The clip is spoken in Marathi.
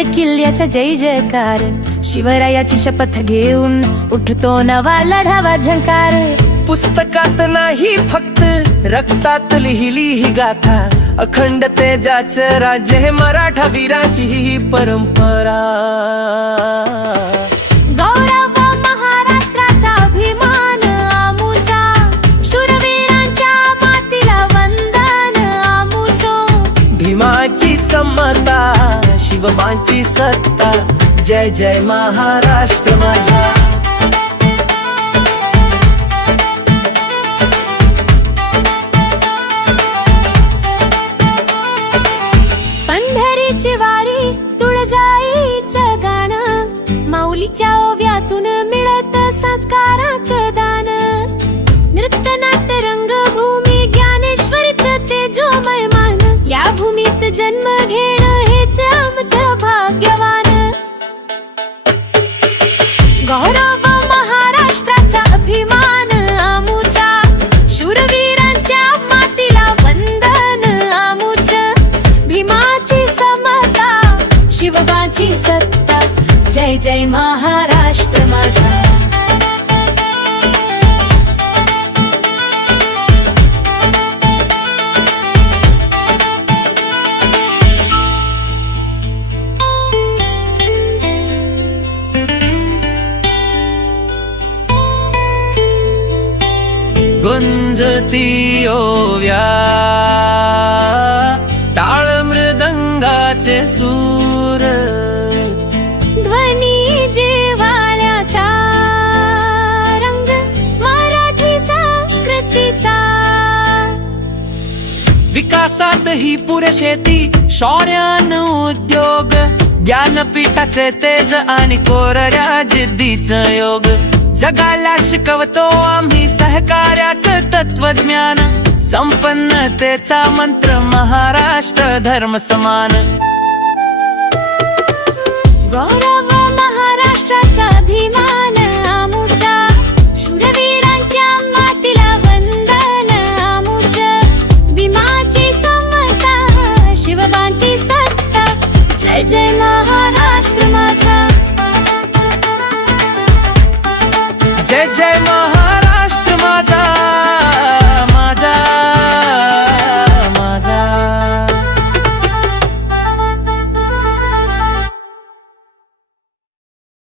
गड किल्ल्याचा जय जयकार, शिवरायाची शपथ घेऊन उठतो नवा लढावा झंकार. पुस्तकात नाही फक्त रक्तात लिहिली ही गाथा, अखंड तेजाचं राज्य हे मराठा वीरांची ही परंपरा. गौरव महाराष्ट्राचा अभिमान आमुचा, शूरवीरांच्या मातीला वंदन आमुचो. भीमाची समता, शिवबांची सत्ता, जय जय महाराष्ट्र माझा. पंढरीची वारी तुळजाईचं गाणं, माऊलीच्या ओव्यातून मिळत संस्काराचं दान. नृत्य नाट्य रंगभूमी ज्ञानेश्वरीचं तेजोमय मान, या भूमीत जन्म घेणं हेच आमचं भाग्यवान. गौरव महाराष्ट्राचा अभिमान आमुचा, शूरवीरांच्या मातीला वंदन आमुच. भीमाची समता, शिवबाची सत्ता, जय जय महाराष्ट्र माझा. गुंजती ओव्या टाळ मृदंगाचे सूर, ध्वनी जिव्हाळ्याचा रंग मराठी संस्कृतीचा. विकासात ही पुरे शेती, शौर्यान उद्योग, ज्ञानपीठाचे तेज आणि कोरड्या जिद्दीचं योग. जगाला शिकवतो आम्ही सहकार्याचं तत्वज्ञान, संपन्नतेचा मंत्र महाराष्ट्र धर्म समान. गौरव महाराष्ट्राचा अभिमान आमुचा, शूरवीरांच्या मातीला वंदन आमुच. भीमाची समता, शिवबांची सत्ता, जय जय महाराष्ट्र माझा. जय जय महाराष्ट्र.